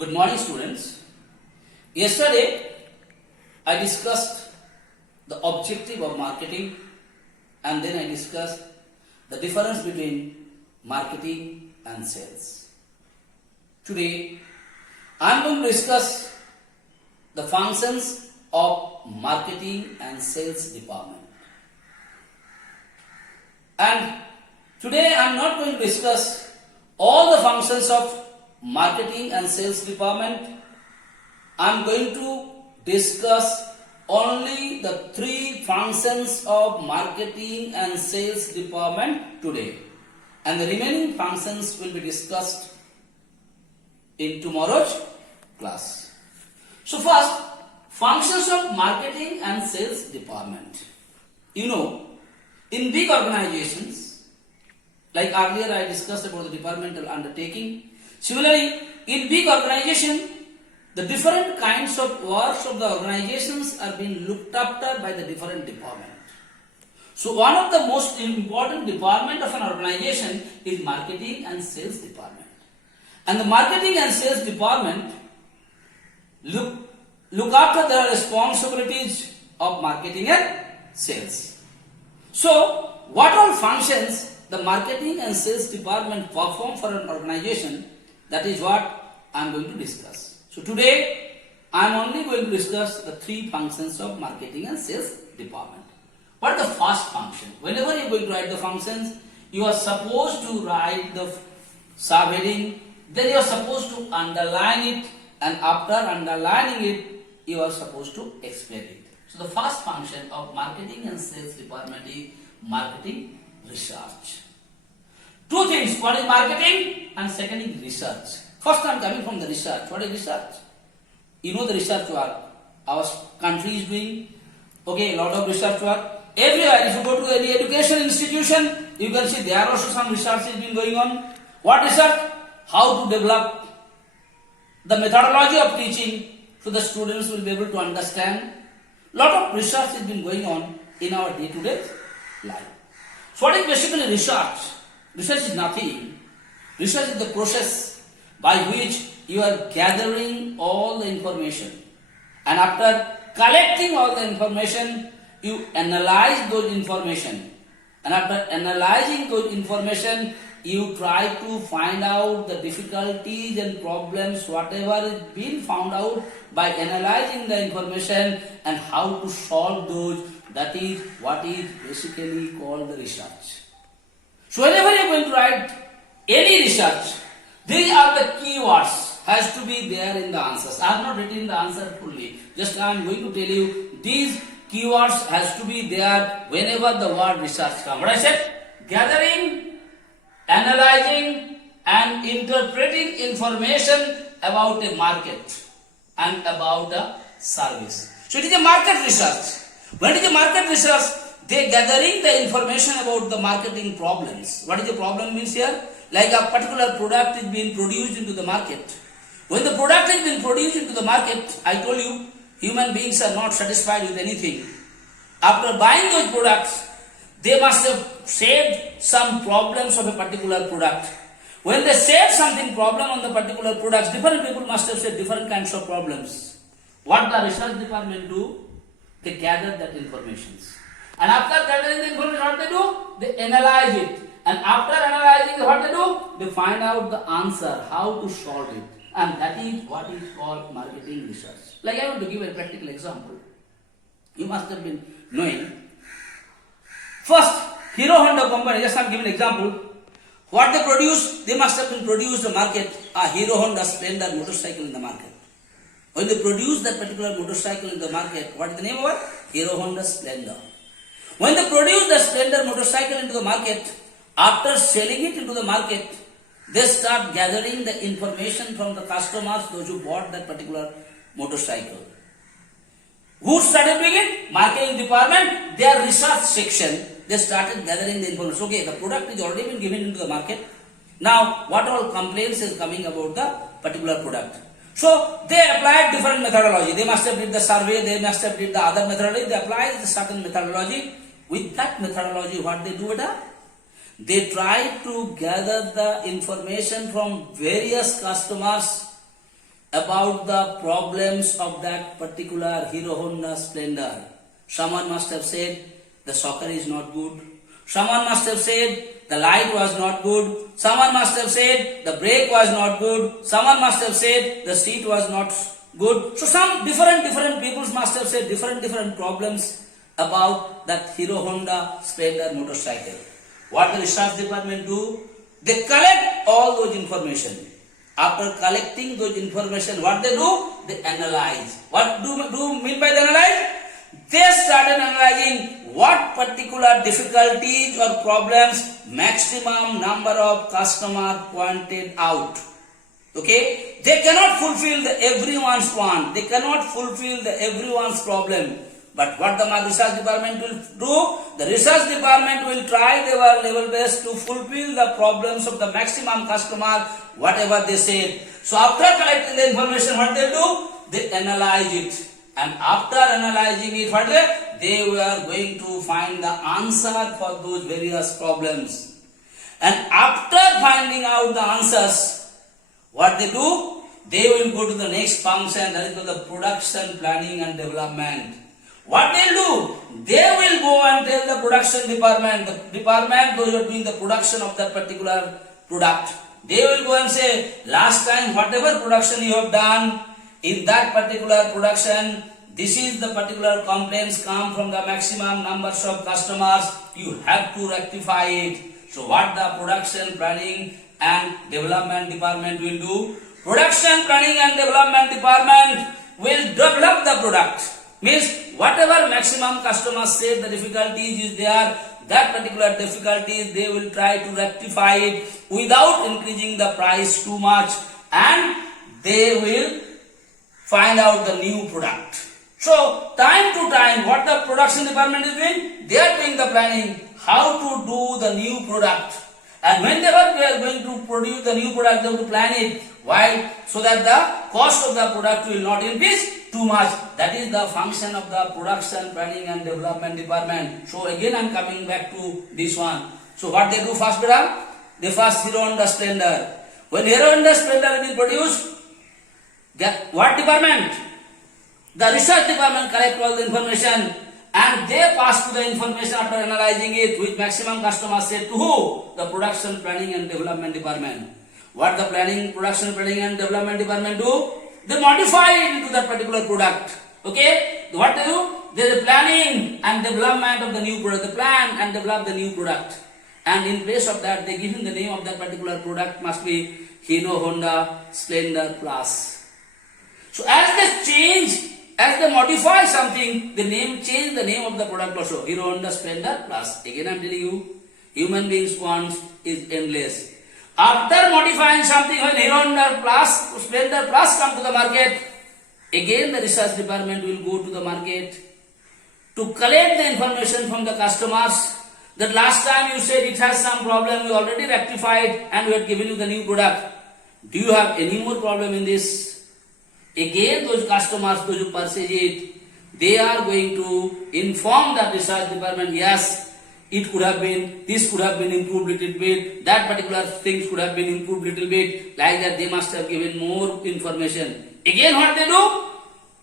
Good morning, students. Yesterday, I discussed the objective of marketing and then I discussed the difference between marketing and sales. Today, I am going to discuss the functions of marketing and sales department. And today, I am not going to discuss all the functions of marketing and sales department. I am going to discuss only the three functions of marketing and sales department today, and the remaining functions will be discussed in tomorrow's class. So first, functions of marketing and sales department. You know, in big organizations, like earlier I discussed about the departmental undertaking. Similarly, in big organization, the different kinds of works of the organizations are being looked after by the different department. So one of the most important department of an organization is marketing and sales department. And the marketing and sales department look after the responsibilities of marketing and sales. So what all functions the marketing and sales department perform for an organization, that is what I am going to discuss. So today I am only going to discuss the three functions of marketing and sales department. What is the first function? Whenever you are going to write the functions, you are supposed to write the subheading, then you are supposed to underline it, and after underlining it, you are supposed to explain it. So the first function of marketing and sales department is marketing research. Two things, one is marketing and second is research. First I am coming from the research. What is research? You know the research work our country is doing. Okay, a lot of research work. Everywhere, if you go to any education institution, you can see there also some research is been going on. What research? How to develop the methodology of teaching so the students will be able to understand. Lot of research has been going on in our day-to-day life. So what is basically research? Research is nothing. Research is the process by which you are gathering all the information, and after collecting all the information, you analyze those information, and after analyzing those information, you try to find out the difficulties and problems, whatever is being found out by analyzing the information, and how to solve those. That is what is basically called the research. So whenever you are going to write any research, these are the keywords has to be there in the answers. I have not written the answer fully. Just I am going to tell you these keywords has to be there whenever the word research comes. What I said? Gathering, analyzing and interpreting information about a market and about a service. So it is a market research. When it is a market research, they are gathering the information about the marketing problems. What is the problem means here? Like a particular product is being produced into the market. When the product is being produced into the market, I told you, human beings are not satisfied with anything. After buying those products, they must have saved some problems of a particular product. When they save something problem on the particular products, different people must have saved different kinds of problems. What the research department do? They gather that information. And after gathering the information, what they do? They analyze it. And after analyzing, what they do? They find out the answer, how to solve it. And that is what is called marketing research. Like I want to give a practical example. You must have been knowing. First, Hero Honda company, just I am giving an example. What they produce, they must have been produced the market, a Hero Honda Splendor motorcycle in the market. When they produce that particular motorcycle in the market, what is the name of it? Hero Honda Splendor. When they produce the Splendor motorcycle into the market, after selling it into the market, they start gathering the information from the customers, those who bought that particular motorcycle. Who started doing it? Marketing department, their research section, they started gathering the information. Okay, the product is already been given into the market. Now, what all complaints is coming about the particular product? So, they applied different methodology. They must have did the survey, they must have did the other methodology. They applied the certain methodology. With that methodology, what they do? They try to gather the information from various customers about the problems of that particular Hero Honda Splendor. Someone must have said the shocker is not good. Someone must have said the light was not good. Someone must have said the brake was not good. Someone must have said the seat was not good. So some different people must have said different problems about that Hero Honda Splendor motorcycle. What the research department do? They collect all those information. After collecting those information, what they do? They analyze. What do mean by the analyze? They started analyzing what particular difficulties or problems maximum number of customer pointed out. Okay, they cannot fulfill everyone's want. They cannot fulfill everyone's problem. But what the research department will do? The research department will try their level best to fulfill the problems of the maximum customer, whatever they said. So after collecting the information, what they do? They analyze it. And after analyzing it, what they were going to find the answer for those various problems. And after finding out the answers, what they do? They will go to the next function, that is the production planning and development. What they do? They will go and tell the production department, the department those who are doing the production of that particular product. They will go and say, last time whatever production you have done, in that particular production, this is the particular complaints come from the maximum numbers of customers, you have to rectify it. So what the production planning and development department will do? Production planning and development department will develop the product. Means whatever maximum customers say the difficulties is there, that particular difficulties they will try to rectify it without increasing the price too much, and they will find out the new product. So time to time what the production department is doing? They are doing the planning how to do the new product. And whenever they are going to produce the new product, they have to plan it. Why? So that the cost of the product will not increase too much. That is the function of the production planning and development department. So again I am coming back to this one. So what they do first, Madam? They first Hero Honda Splendor. When Hero Honda Splendor will be produced, what department? The research department collect all the information and they pass to the information after analyzing it with maximum customers said to who? The production planning and development department. What the production planning and development department do? They modify it into that particular product. Okay? What they do? There is planning and development of the new product. They plan and develop the new product. And in place of that, they give him the name of that particular product must be Hero Honda Splendor Plus. So as they modify something, change the name of the product also. Hero Honda Splendor Plus. Again I am telling you, human beings' wants is endless. After modifying something, when Hero Honda Plus, Splendor Plus come to the market, again the research department will go to the market to collect the information from the customers that last time you said it has some problem, we already rectified and we have given you the new product. Do you have any more problem in this? Again those customers, those who purchase it, they are going to inform the research department, yes, it could have been, this could have been improved little bit, that particular things could have been improved little bit, like that they must have given more information. Again what they do?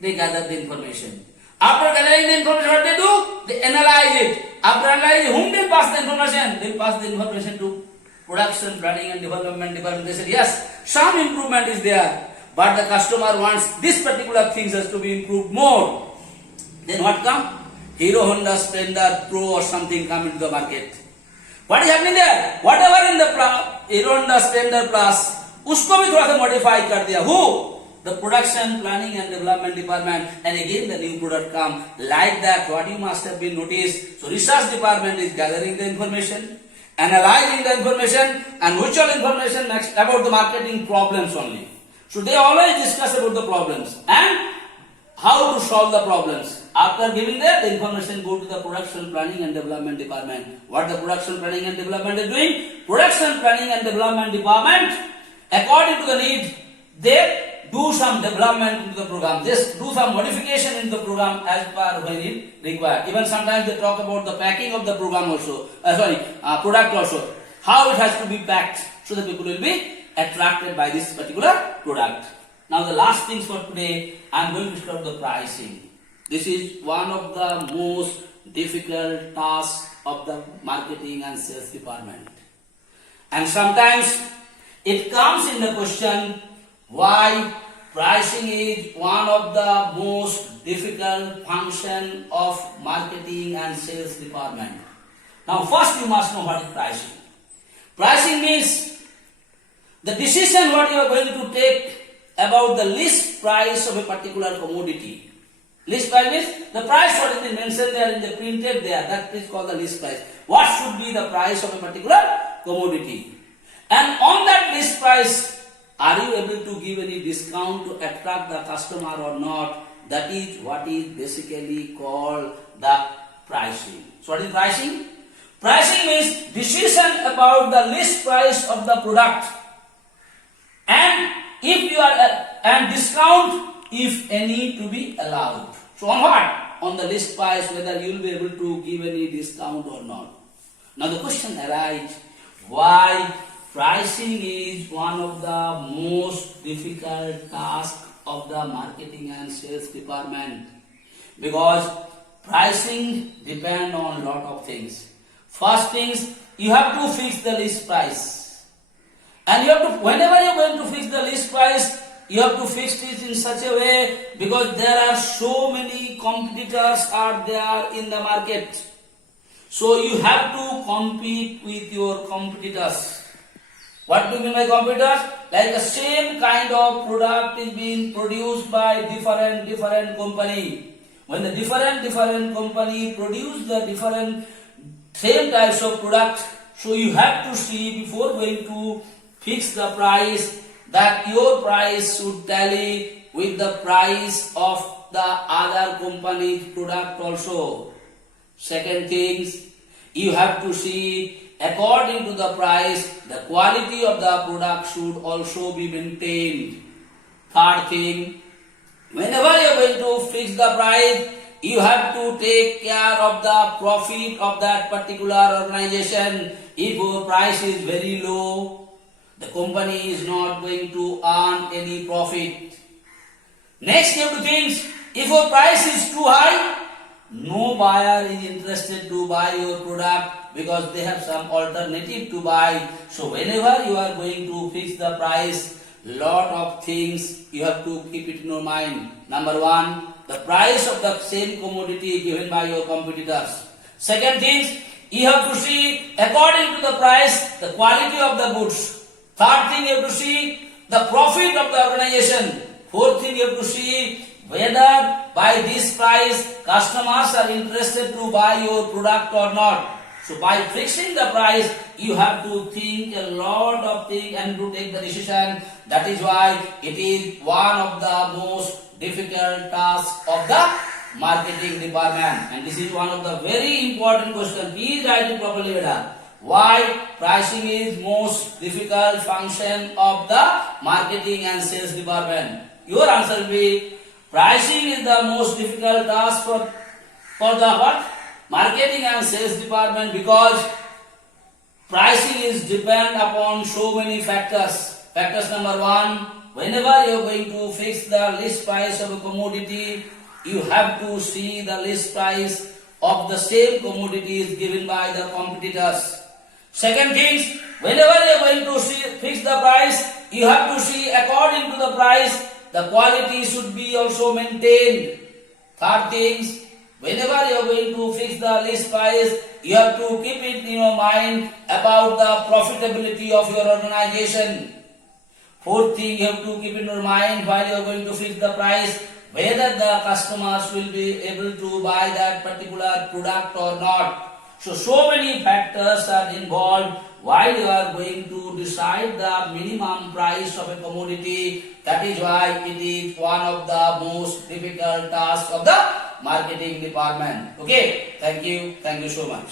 They gather the information. After gathering the information, what they do? They analyze it. After analyzing, whom they pass the information? They pass the information to production planning and development department. They said, yes, some improvement is there, but the customer wants this particular things has to be improved more. Then what come? Hero Honda Splendor Pro or something come into the market. What is happening there? Whatever in the Hero Honda Splendor Plus, उसको भी थोड़ा सा modify कर दिया. Who? The production planning and development department, and again the new product come. Like that, what you must have been noticed. So research department is gathering the information, analyzing the information, and which all information about the marketing problems only. So they always discuss about the problems and how to solve the problems. After giving that, the information go to the production planning and development department. What the production planning and development is doing? Production planning and development department, according to the need, they do some development into the program. Just do some modification in the program as per when it required. Even sometimes they talk about the packing of the program also. Product also. How it has to be packed so the people will be attracted by this particular product. Now the last things for today, I am going to start the pricing. This is one of the most difficult tasks of the marketing and sales department. And sometimes it comes in the question why pricing is one of the most difficult function of marketing and sales department. Now first you must know what is pricing. Pricing means the decision what you are going to take about the list price of a particular commodity. List price means the price what is mentioned there in the printed there, that is called the list price. What should be the price of a particular commodity? And on that list price, are you able to give any discount to attract the customer or not? That is what is basically called the pricing. So what is pricing? Pricing means decision about the list price of the product, and if you are and discount if any to be allowed. So on what? On the list price, whether you will be able to give any discount or not. Now the question arises, why pricing is one of the most difficult tasks of the marketing and sales department? Because pricing depends on lot of things. First things, you have to fix the list price. And you have to, whenever you are going to fix the list price, you have to fix it in such a way, because there are so many competitors are there in the market. So you have to compete with your competitors. What do you mean by competitors? Like the same kind of product is being produced by different company. When the different company produce the same types of product, so you have to see before going to fix the price that your price should tally with the price of the other company's product also. Second things, you have to see according to the price, the quality of the product should also be maintained. Third thing, whenever you are going to fix the price, you have to take care of the profit of that particular organization. If your price is very low, the company is not going to earn any profit. Next you have to think, if your price is too high, no buyer is interested to buy your product because they have some alternative to buy. So whenever you are going to fix the price, lot of things you have to keep it in your mind. Number one, the price of the same commodity given by your competitors. Second thing, you have to see according to the price, the quality of the goods. Third thing, you have to see the profit of the organization. Fourth thing, you have to see whether by this price customers are interested to buy your product or not. So by fixing the price, you have to think a lot of things and to take the decision. That is why it is one of the most difficult tasks of the marketing department. And this is one of the very important questions. Please write it properly, Veda. Why pricing is most difficult function of the marketing and sales department? Your answer will be, pricing is the most difficult task for the what? Marketing and sales department, because pricing is depend upon so many factors. Factors number one, whenever you are going to fix the list price of a commodity, you have to see the list price of the same commodities given by the competitors. Second thing, whenever you are going to fix the price, you have to see according to the price, the quality should be also maintained. Third things, whenever you are going to fix the list price, you have to keep it in your mind about the profitability of your organization. Fourth thing, you have to keep in your mind while you are going to fix the price, whether the customers will be able to buy that particular product or not. So many factors are involved while you are going to decide the minimum price of a commodity. That is why it is one of the most difficult tasks of the marketing department. Okay, thank you so much.